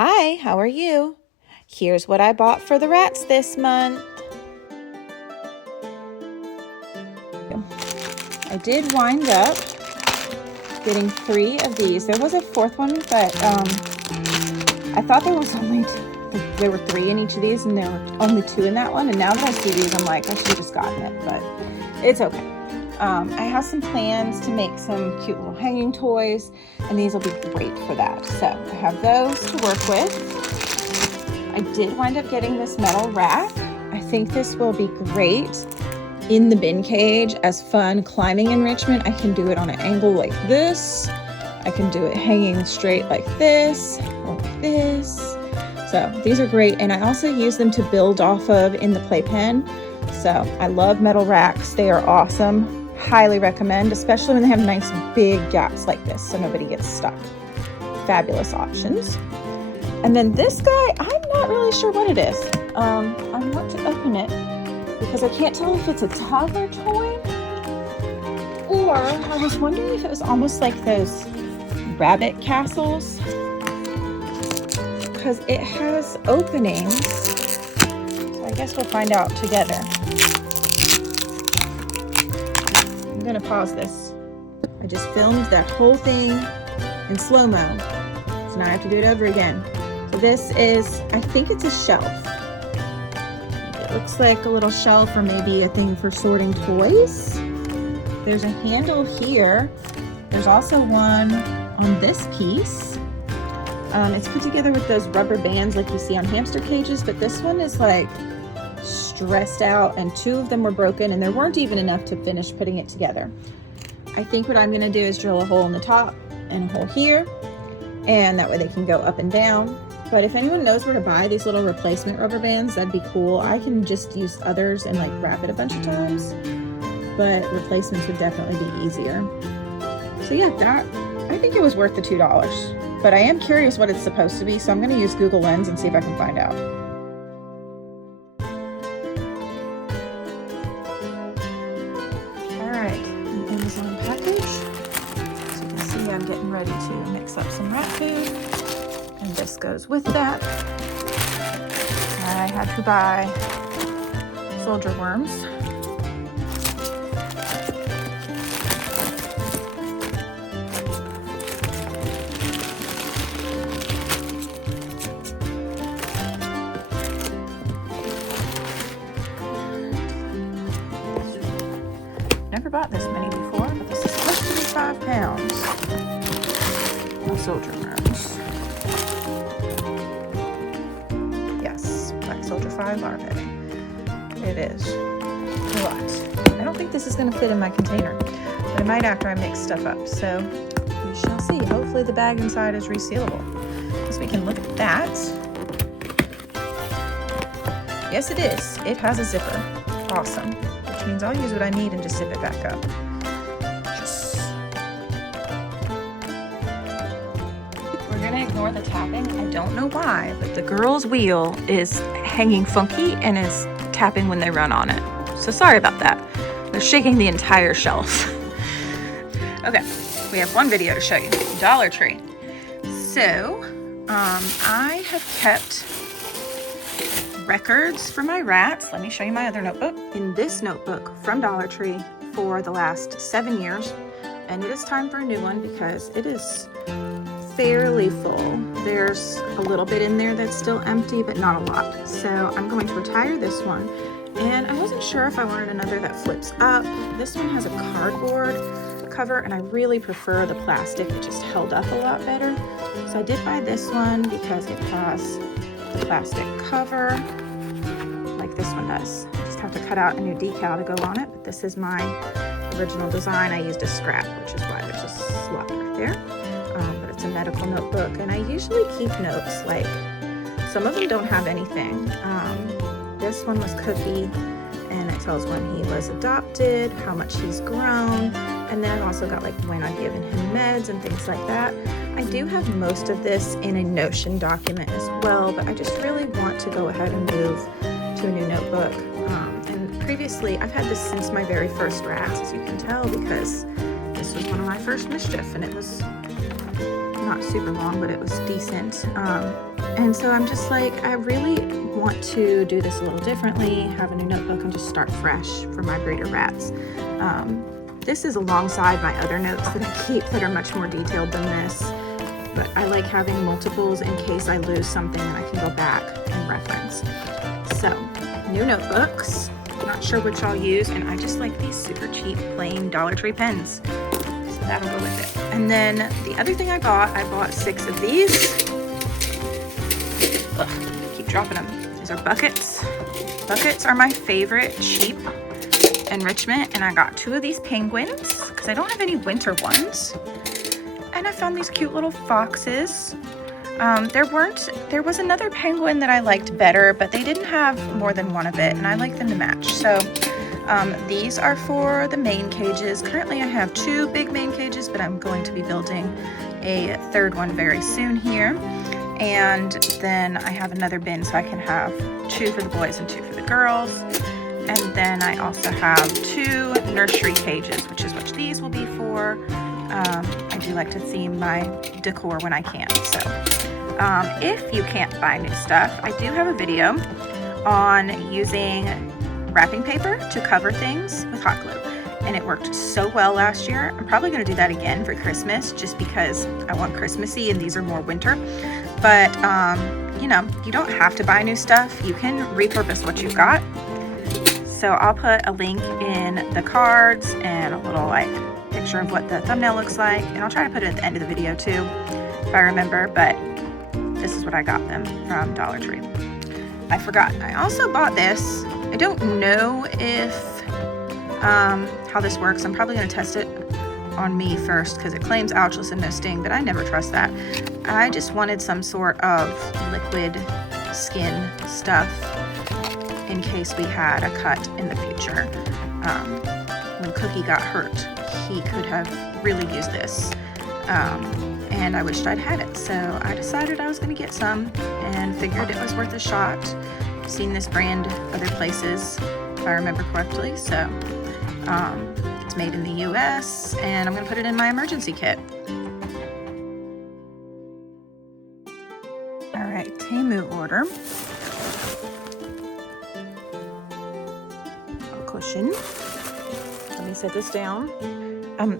Hi, how are you? Here's what I bought for the rats this month. I did wind up getting 3 of these. There was a 4th one, but I thought there were 3 in each of these, and there were only 2 in that one. And now that I see these, I'm like, I should have just gotten it, but it's okay. I have some plans to make some cute little hanging toys, and these will be great for that. So I have those to work with. I did wind up getting this metal rack. I think this will be great in the bin cage as fun climbing enrichment. I can do it on an angle like this. I can do it hanging straight like this or like this. So these are great, and I also use them to build off of in the playpen. So I love metal racks. They are awesome. Highly recommend, especially when they have nice big gaps like this so nobody gets stuck. Fabulous options. And then this guy, I'm not really sure what it is. I want to open it because I can't tell if it's a toddler toy, or I was wondering if it was almost like those rabbit castles, because it has openings. So I guess we'll find out together. I'm gonna pause this. I just filmed that whole thing in slow-mo, so now I have to do it over again. So this is, I think it's a shelf. It looks like a little shelf, or maybe a thing for sorting toys. There's a handle here. There's also one on this piece. It's put together with those rubber bands like you see on hamster cages, but this one is like stressed out, and 2 of them were broken, and there weren't even enough to finish putting it together. I think what I'm gonna do is drill a hole in the top and a hole here, and that way they can go up and down. But if anyone knows where to buy these little replacement rubber bands, that'd be cool. I can just use others and like wrap it a bunch of times, but replacements would definitely be easier. So yeah, that, I think it was worth the $2, but I am curious what it's supposed to be, so I'm gonna use Google Lens and see if I can find out. All right, an Amazon package. So you can see I'm getting ready to mix up some rat food, and this goes with that. I had to buy soldier worms. Never bought this many before, but this is supposed to be 5 pounds of soldier worms. Yes, black soldier 5 larvae. It is a lot. I don't think this is going to fit in my container, but it might after I mix stuff up. So we shall see. Hopefully the bag inside is resealable. So we can look at that. Yes, it is. It has a zipper. Awesome. Which means I'll use what I need and just zip it back up. Yes. We're gonna ignore the tapping. I don't know why, but the girl's wheel is hanging funky and is tapping when they run on it. So sorry about that. They're shaking the entire shelf. Okay, we have one video to show you. Dollar Tree. So, I have kept records for my rats. Let me show you my other notebook. In this notebook from Dollar Tree for the last 7 years, and it is time for a new one because it is fairly full. There's a little bit in there that's still empty, but not a lot. So I'm going to retire this one, and I wasn't sure if I wanted another that flips up. This one has a cardboard cover, and I really prefer the plastic. It just held up a lot better. So I did buy this one because it has the plastic cover like this one does. I just have to cut out a new decal to go on it, but this is my original design. I used a scrap, which is why there's a slot right there. But it's a medical notebook, and I usually keep notes. Like, some of them don't have anything. This one was Cookie, and it tells when he was adopted, how much he's grown, and then I've also got like when I've given him meds and things like that. I do have most of this in a Notion document as well, but I just really want to go ahead and move to a new notebook. And previously, I've had this since my very first rats, as you can tell, because this was one of my first mischief, and it was not super long, but it was decent. And so I'm just like, I really want to do this a little differently, have a new notebook and just start fresh for my breeder rats. This is alongside my other notes that I keep that are much more detailed than this, but I like having multiples in case I lose something and I can go back and reference. So, new notebooks, not sure which I'll use, and I just like these super cheap plain Dollar Tree pens, so that'll go with it. And then the other thing I bought 6 of these. Ugh, keep dropping them. These are buckets. Buckets are my favorite cheap enrichment, and I got 2 of these penguins because I don't have any winter ones. And I found these cute little foxes. There was another penguin that I liked better, but they didn't have more than one of it, and I like them to match. So these are for the main cages. Currently I have 2 big main cages, but I'm going to be building a 3rd one very soon here. And then I have another bin so I can have 2 for the boys and 2 for the girls. And then I also have 2 nursery cages, which is what these will be for. I do like to theme my decor when I can. So if you can't buy new stuff, I do have a video on using wrapping paper to cover things with hot glue. And it worked so well last year. I'm probably going to do that again for Christmas just because I want Christmassy and these are more winter. But, you know, you don't have to buy new stuff. You can repurpose what you've got. So I'll put a link in the cards and a little like picture of what the thumbnail looks like. And I'll try to put it at the end of the video too, if I remember. But this is what I got them from Dollar Tree. I forgot. I also bought this. I don't know if how this works. I'm probably going to test it on me first because it claims ouchless and no sting, but I never trust that. I just wanted some sort of liquid skin stuff in case we had a cut in the future. When Cookie got hurt, he could have really used this, and I wished I'd had it. So I decided I was going to get some and figured it was worth a shot. I've seen this brand other places, if I remember correctly. So it's made in the US, and I'm going to put it in my emergency kit. All right, Temu order. Cushion. Let me set this down.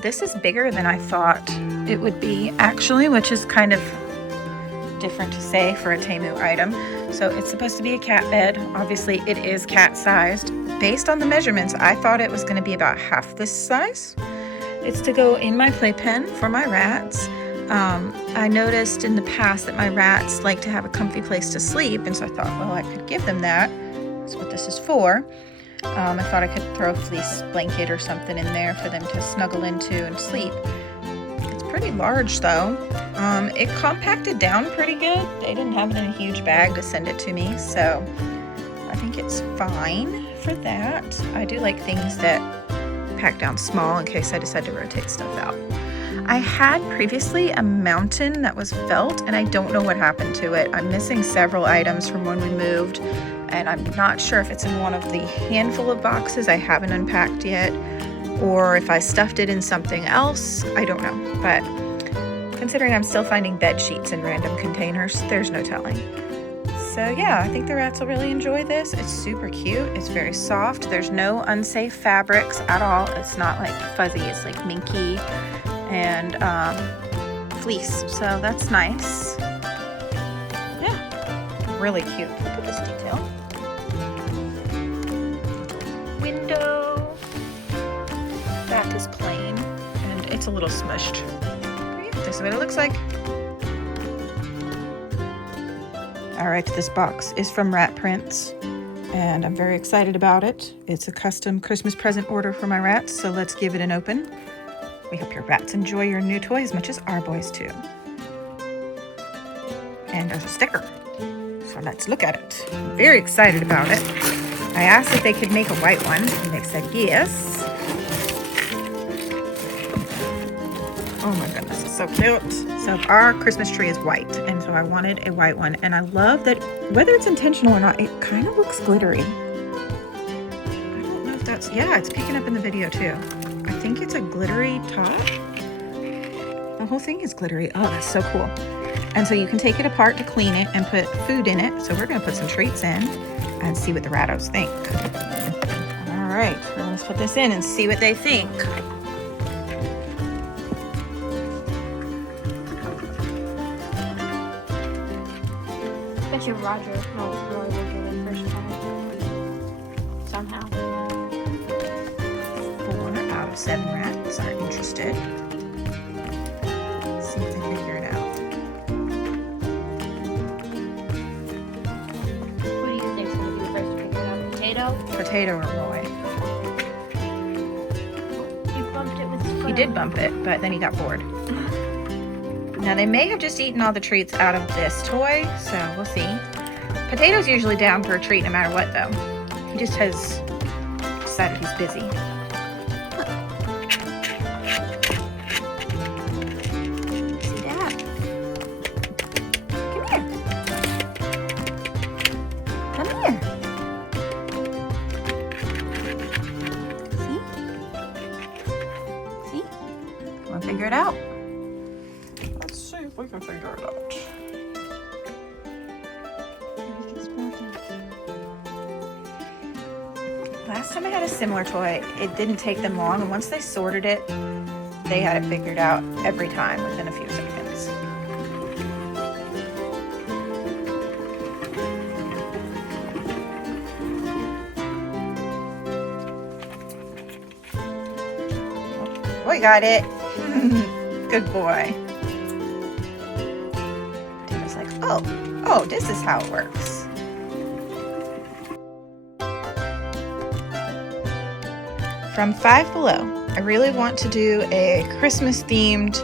This is bigger than I thought it would be actually, which is kind of different to say for a Temu item. So it's supposed to be a cat bed. Obviously it is cat sized. Based on the measurements, I thought it was going to be about half this size. It's to go in my playpen for my rats. I noticed in the past that my rats like to have a comfy place to sleep, and so I thought, well, I could give them that. That's what this is for. I thought I could throw a fleece blanket or something in there for them to snuggle into and sleep. It's pretty large though. It compacted down pretty good. They didn't have it in a huge bag to send it to me, so I think it's fine for that. I do like things that pack down small in case I decide to rotate stuff out. I had previously a mountain that was felt, and I don't know what happened to it. I'm missing several items from when we moved, and I'm not sure if it's in one of the handful of boxes I haven't unpacked yet, or if I stuffed it in something else. I don't know, but considering I'm still finding bed sheets in random containers, there's no telling. So yeah, I think the rats will really enjoy this. It's super cute. It's very soft. There's no unsafe fabrics at all. It's not like fuzzy. It's like minky and fleece. So that's nice. Yeah, really cute. Look at this detail. Window. That is plain, and it's a little smushed. This is what it looks like. All right, this box is from Rat Prints, and I'm very excited about it. It's a custom Christmas present order for my rats, so let's give it an open. We hope your rats enjoy your new toy as much as our boys do. And there's a sticker, so let's look at it. I'm very excited about it. I asked if they could make a white one, and they said yes. Oh my goodness, it's so cute. So our Christmas tree is white, and so I wanted a white one. And I love that, whether it's intentional or not, it kind of looks glittery. I don't know if that's, yeah, it's picking up in the video too. I think it's a glittery top. The whole thing is glittery. Oh, that's so cool. And so you can take it apart to clean it and put food in it. So we're gonna put some treats in and see what the rattos think. All right, let's put this in and see what they think. Especially Roger. No, Roy will do it first time. Somehow. 4 out of 7 rats are interested. Let's see if they figure it out. Who do you think's gonna be the first to figure it out? Potato? Potato or Roy? He bumped it with his foot. He did bump it, but then he got bored. Now they may have just eaten all the treats out of this toy, so we'll see. Potato's usually down for a treat no matter what though. He just has decided he's busy. See Dad? Come here. Come here. See? See? Wanna figure it out? Let's see if we can figure it out. Last time I had a similar toy, it didn't take them long, and once they sorted it, they had it figured out every time within a few seconds. Boy got it. Good boy. Potato's like, oh, this is how it works. From Five Below, I really want to do a Christmas themed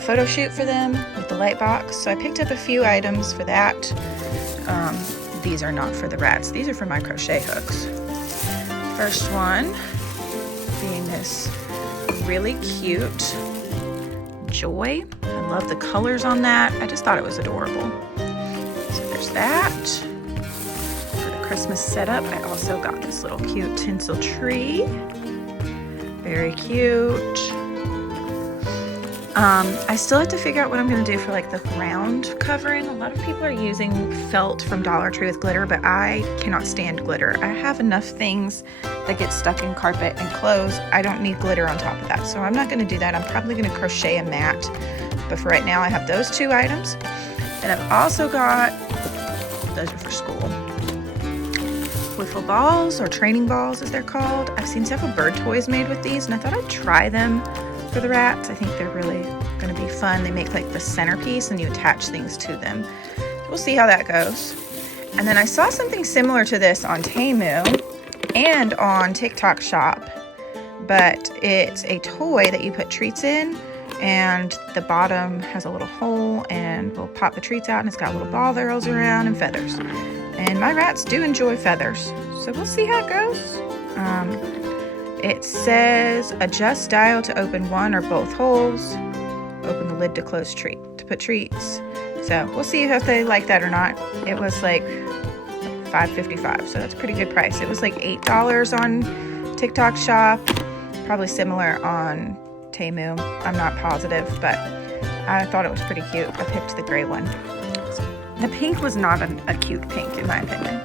photo shoot for them with the light box. So I picked up a few items for that. These are not for the rats. These are for my crochet hooks. First one being this really cute Joy. I love the colors on that. I just thought it was adorable. So there's that. For the Christmas setup, I also got this little cute tinsel tree. Very cute. I still have to figure out what I'm going to do for like the ground covering. A lot of people are using felt from Dollar Tree with glitter, but I cannot stand glitter. I have enough things that get stuck in carpet and clothes. I don't need glitter on top of that, so I'm not going to do that. I'm probably going to crochet a mat, but for right now I have those 2 items. And I've also got, those are for school, wiffle balls or training balls as they're called. I've seen several bird toys made with these, and I thought I'd try them for the rats. I think they're really going to be fun. They make like the centerpiece and you attach things to them. So we'll see how that goes. And then I saw something similar to this on Temu and on TikTok Shop, but it's a toy that you put treats in, and the bottom has a little hole and we'll pop the treats out, and it's got little ball that rolls around and feathers. And my rats do enjoy feathers, so we'll see how it goes. It says adjust dial to open one or both holes, open the lid to close treat, to put treats. So we'll see if they like that or not. It was like $5.55, so that's a pretty good price. It was like $8 on TikTok Shop, probably similar on Temu. I'm not positive, but I thought it was pretty cute. I picked the gray one. The pink was not a cute pink in my opinion.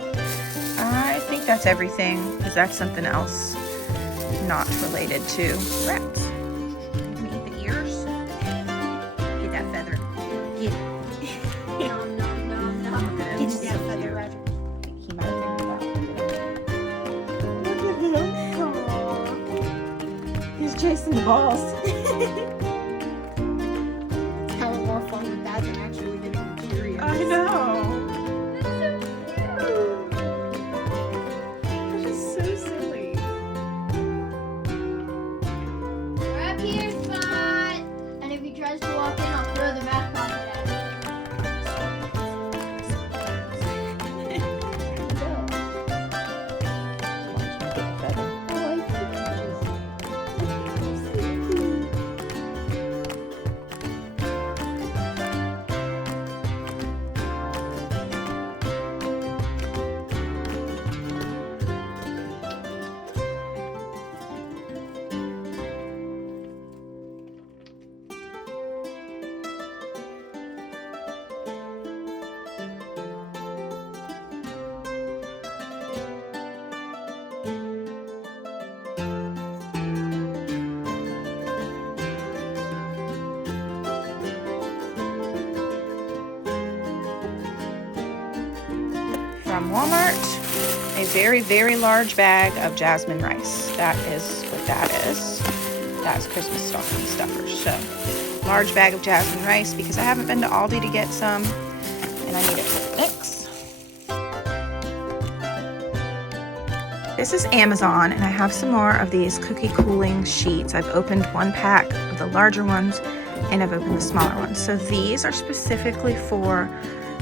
I think that's everything, because that's something else not related to rats. I'm gonna eat the ears. Get that feather. Get it. Nom, nom, nom, nom. Get Get that feather, Roger. He might have figured it out. Look at him. He's chasing the balls. Having more fun with that than actually getting Cheerios. I know. from Walmart, a very, very large bag of jasmine rice. That is what that is. That's Christmas stocking stuffers. So, large bag of jasmine rice because I haven't been to Aldi to get some, and I need it for the mix. This is Amazon, and I have some more of these cookie cooling sheets. I've opened one pack of the larger ones, and I've opened the smaller ones. So these are specifically for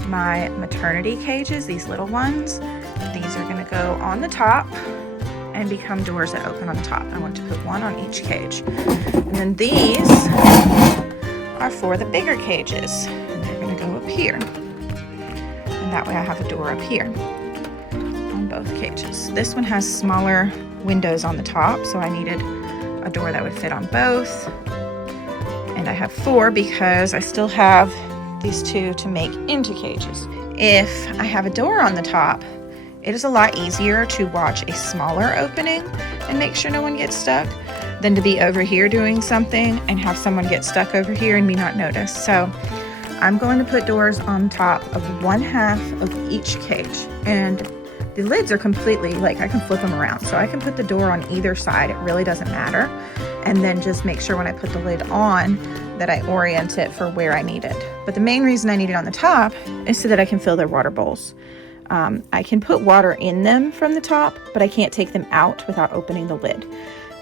my maternity cages, these little ones. These are gonna go on the top and become doors that open on the top. I want to put one on each cage. And then these are for the bigger cages, and they're gonna go up here. And that way I have a door up here on both cages. This one has smaller windows on the top, so I needed a door that would fit on both. And I have 4 because I still have these 2 to make into cages. If I have a door on the top, it is a lot easier to watch a smaller opening and make sure no one gets stuck than to be over here doing something and have someone get stuck over here and me not notice. So I'm going to put doors on top of 1/2 of each cage, and the lids are completely, like, I can flip them around. So I can put the door on either side, it really doesn't matter. And then just make sure when I put the lid on that I orient it for where I need it. But the main reason I need it on the top is so that I can fill their water bowls. I can put water in them from the top, but I can't take them out without opening the lid.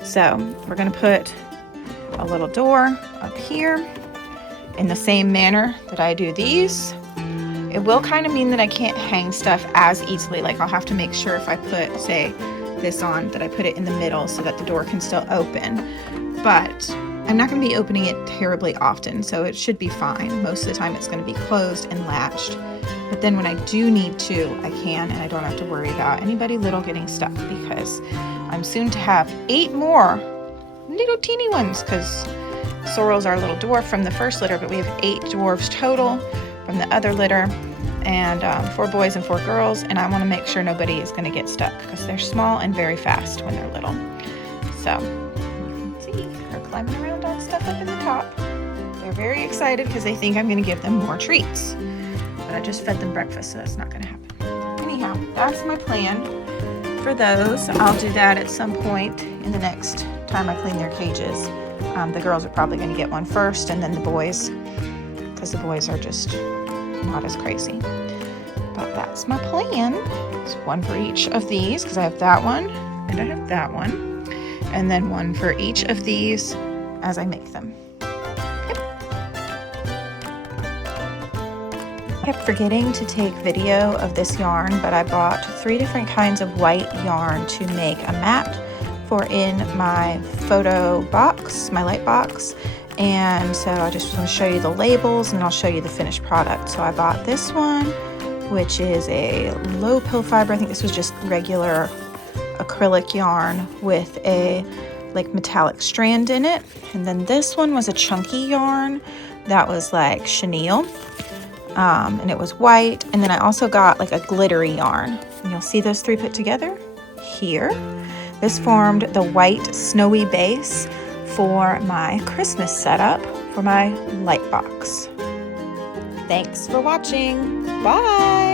So we're gonna put a little door up here in the same manner that I do these. It will kind of mean that I can't hang stuff as easily. Like I'll have to make sure if I put, say, this on, that I put it in the middle so that the door can still open. But I'm not going to be opening it terribly often, so it should be fine. Most of the time it's going to be closed and latched. But then when I do need to, I can, and I don't have to worry about anybody little getting stuck, because I'm soon to have 8 more little teeny ones, because Sorrel's our little dwarf from the first litter, but we have 8 dwarfs total from the other litter, and 4 boys and 4 girls, and I want to make sure nobody is going to get stuck because they're small and very fast when they're little. So you can see they're climbing around on stuff up in the top. They're very excited because they think I'm going to give them more treats, but I just fed them breakfast, so that's not going to happen. Anyhow, that's my plan for those. I'll do that at some point in the next time I clean their cages. The girls are probably going to get one first, and then the boys, because the boys are just not as crazy. But that's my plan. It's one for each of these, because I have that one and I have that one, and then one for each of these as I make them. I kept forgetting to take video of this yarn, but I bought 3 different kinds of white yarn to make a mat for in my photo box, my light box. And so I just want to show you the labels, and then I'll show you the finished product. So I bought this one, which is a low pill fiber. I think this was just regular acrylic yarn with a like metallic strand in it. And then this one was a chunky yarn that was like chenille, and it was white. And then I also got like a glittery yarn, and you'll see those 3 put together here. This formed the white snowy base for my Christmas setup for my light box. Thanks for watching. Bye.